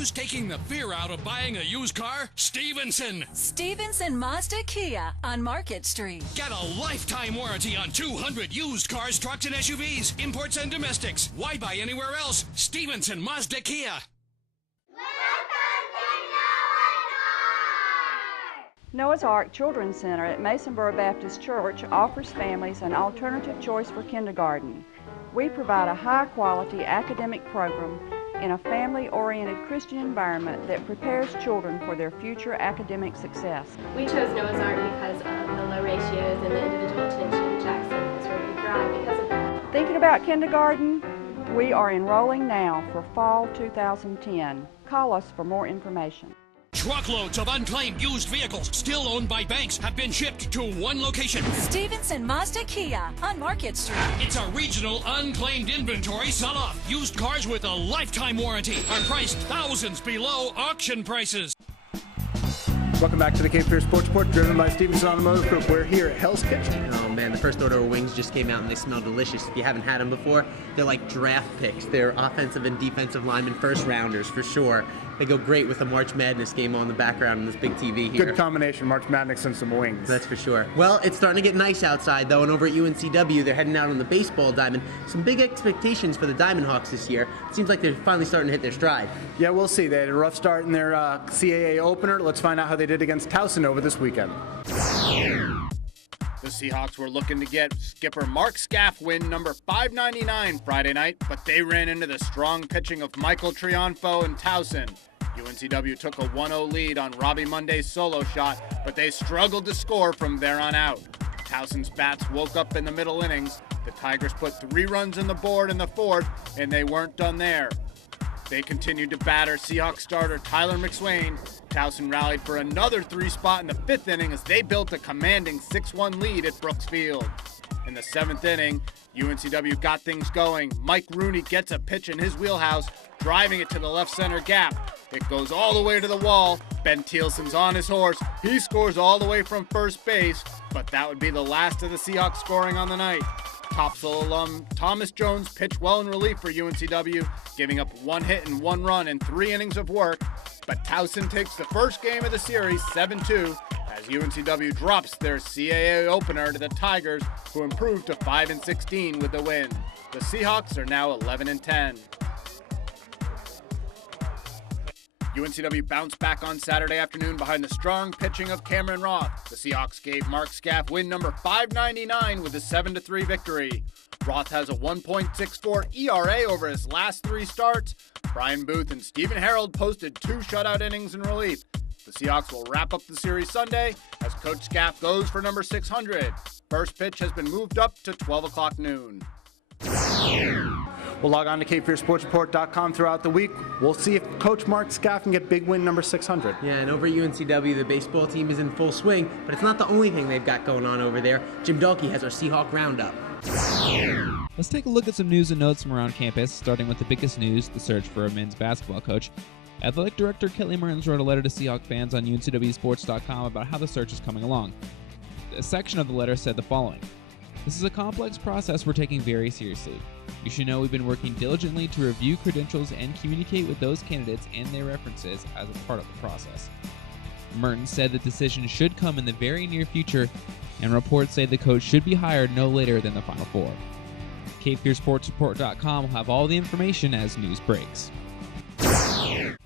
Who's taking the fear out of buying a used car? Stevenson. Stevenson Mazda Kia on Market Street. Get a lifetime warranty on 200 used cars, trucks, and SUVs, imports and domestics. Why buy anywhere else? Stevenson Mazda Kia. Noah's Ark Children's Center at Masonboro Baptist Church offers families an alternative choice for kindergarten. We provide a high-quality academic program in a family-oriented Christian environment that prepares children for their future academic success. We chose Noah's Ark because of the low ratios and the individual attention. Jackson is where we thrive because of that. Thinking about kindergarten? We are enrolling now for fall 2010. Call us for more information. Truckloads of unclaimed used vehicles still owned by banks have been shipped to one location. Stevenson Mazda Kia on Market Street. It's a regional unclaimed inventory sell-off. Used cars with a lifetime warranty are priced thousands below auction prices. Welcome back to the Cape Fear Sports Report, driven by Stevenson Automotive Group. We're here at Hell's Kitchen. Oh man, the first order of wings just came out and they smell delicious. If you haven't had them before, they're like draft picks. They're offensive and defensive linemen, first rounders for sure. They go great with the March Madness game on the background on this big TV here. Good combination, March Madness and some wings. That's for sure. Well, it's starting to get nice outside though, and over at UNCW, they're heading out on the baseball diamond. Some big expectations for the Diamond Hawks this year. It seems like they're finally starting to hit their stride. Yeah, we'll see. They had a rough start in their CAA opener. Let's find out how they did against Towson over this weekend. The Seahawks were looking to get skipper Mark Scaff win number 599 Friday night, but they ran into the strong pitching of Michael Triunfo and Towson. UNCW took a 1-0 lead on Robbie Monday's solo shot, but they struggled to score from there on out. Towson's bats woke up in the middle innings. The Tigers put 3 runs on the board in the fourth, and they weren't done there. They continued to batter Seahawks starter Tyler McSwain. Towson rallied for another 3 spot in the 5th inning as they built a commanding 6-1 lead at Brooks Field. In the 7th inning, UNCW got things going. Mike Rooney gets a pitch in his wheelhouse, driving it to the left center gap. It goes all the way to the wall. Ben Thielson's on his horse. He scores all the way from first base, but that would be the last of the Seahawks scoring on the night. Topsail alum Thomas Jones pitched well in relief for UNCW, giving up 1 hit and 1 run in 3 innings of work. But Towson takes the first game of the series 7-2 as UNCW drops their CAA opener to the Tigers, who improved to 5-16 with the win. The Seahawks are now 11-10. UNCW bounced back on Saturday afternoon behind the strong pitching of Cameron Roth. The Seahawks gave Mark Scaff win number 599 with a 7-3 victory. Roth has a 1.64 ERA over his last 3 starts. Brian Booth and Stephen Harold posted 2 shutout innings in relief. The Seahawks will wrap up the series Sunday as Coach Scaff goes for number 600. First pitch has been moved up to 12 o'clock noon. We'll log on to CapeFearSportsReport.com throughout the week. We'll see if Coach Mark Scaff can get big win number 600. Yeah, and over at UNCW, the baseball team is in full swing, but it's not the only thing they've got going on over there. Jim Dalkey has our Seahawk Roundup. Let's take a look at some news and notes from around campus, starting with the biggest news, the search for a men's basketball coach. Athletic Director Kelly Mertens wrote a letter to Seahawk fans on UNCWSports.com about how the search is coming along. A section of the letter said the following: "This is a complex process we're taking very seriously. You should know we've been working diligently to review credentials and communicate with those candidates and their references as a part of the process." Mertens said the decision should come in the very near future, and reports say the coach should be hired no later than the Final Four. CapeFearSportsReport.com will have all the information as news breaks. The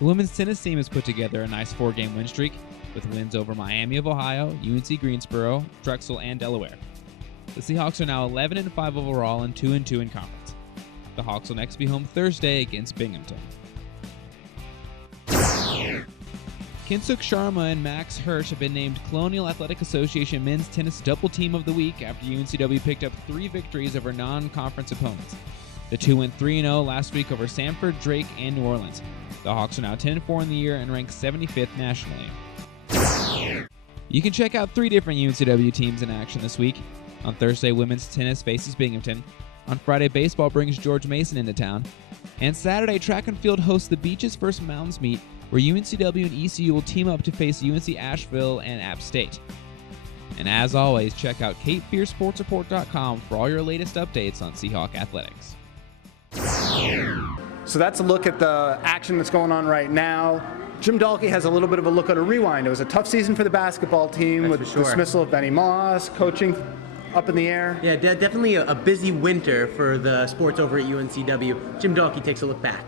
women's tennis team has put together a nice 4-game win streak, with wins over Miami of Ohio, UNC Greensboro, Drexel, and Delaware. The Seahawks are now 11-5 overall and 2-2 in conference. The Hawks will next be home Thursday against Binghamton. Kinsuk Sharma and Max Hirsch have been named Colonial Athletic Association Men's Tennis Double Team of the Week after UNCW picked up 3 victories over non-conference opponents. The two went 3-0 last week over Samford, Drake, and New Orleans. The Hawks are now 10-4 in the year and ranked 75th nationally. You can check out 3 different UNCW teams in action this week. On Thursday, women's tennis faces Binghamton. On Friday, baseball brings George Mason into town. And Saturday, track and field hosts the Beach's first Mounds meet, where UNCW and ECU will team up to face UNC Asheville and App State. And as always, check out CapeFearSportsReport.com for all your latest updates on Seahawk athletics. So that's a look at the action that's going on right now. Jim Dahlke has a little bit of a look at a rewind. It was a tough season for the basketball team with the dismissal of Benny Moss, coaching up in the air. Yeah, definitely a busy winter for the sports over at UNCW. Jim Dahlke takes a look back.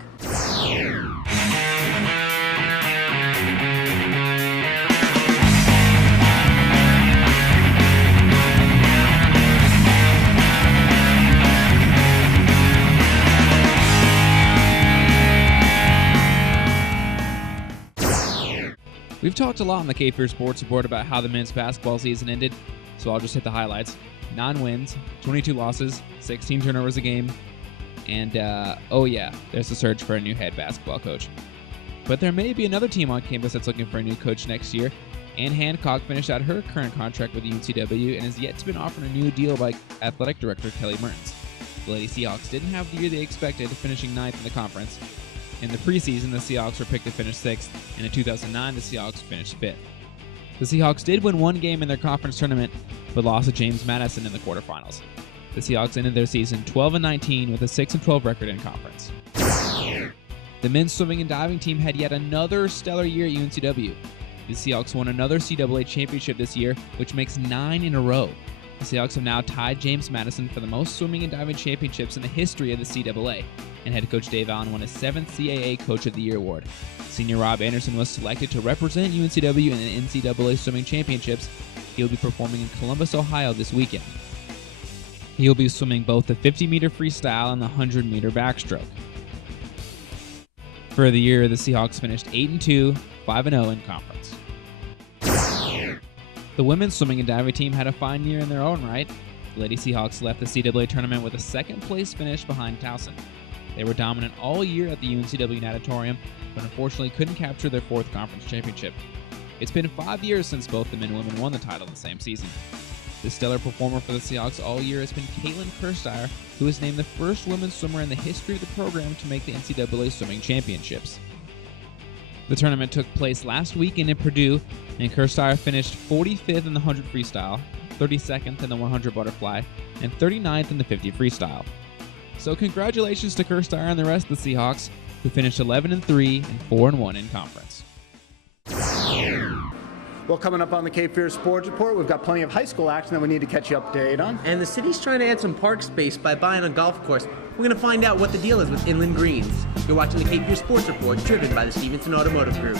We've talked a lot on the Cape Fear Sports Report about how the men's basketball season ended, so I'll just hit the highlights. 9 wins, 22 losses, 16 turnovers a game, and oh yeah, there's a search for a new head basketball coach. But there may be another team on campus that's looking for a new coach next year. Ann Hancock finished out her current contract with UNCW and has yet to be offered a new deal by athletic director Kelly Mertens. The Lady Seahawks didn't have the year they expected, finishing 9th in the conference. In the preseason, the Seahawks were picked to finish 6th, and in 2009, the Seahawks finished 5th. The Seahawks did win one game in their conference tournament, but lost to James Madison in the quarterfinals. The Seahawks ended their season 12-19 with a 6-12 record in conference. The men's swimming and diving team had yet another stellar year at UNCW. The Seahawks won another CAA championship this year, which makes 9 in a row. The Seahawks have now tied James Madison for the most swimming and diving championships in the history of the CAA, and head coach Dave Allen won his 7th CAA Coach of the Year award. Senior Rob Anderson was selected to represent UNCW in the NCAA Swimming Championships. He will be performing in Columbus, Ohio this weekend. He will be swimming both the 50-meter freestyle and the 100-meter backstroke. For the year, the Seahawks finished 8-2, 5-0 in conference. The women's swimming and diving team had a fine year in their own right. The Lady Seahawks left the CAA tournament with a 2nd-place finish behind Towson. They were dominant all year at the UNCW Natatorium, but unfortunately couldn't capture their 4th conference championship. It's been 5 years since both the men and women won the title the same season. The stellar performer for the Seahawks all year has been Caitlin Kersteyer, who was named the first women's swimmer in the history of the program to make the NCAA Swimming Championships. The tournament took place last weekend in Purdue, and Kersteyer finished 45th in the 100 freestyle, 32nd in the 100 butterfly, and 39th in the 50 freestyle. So congratulations to Kersteyer and the rest of the Seahawks, who finished 11-3 and 4-1 in conference. Well, coming up on the Cape Fear Sports Report, we've got plenty of high school action that we need to catch you updated on. And the city's trying to add some park space by buying a golf course. We're going to find out what the deal is with Inland Greens. You're watching the Cape Fear Sports Report, driven by the Stevenson Automotive Group.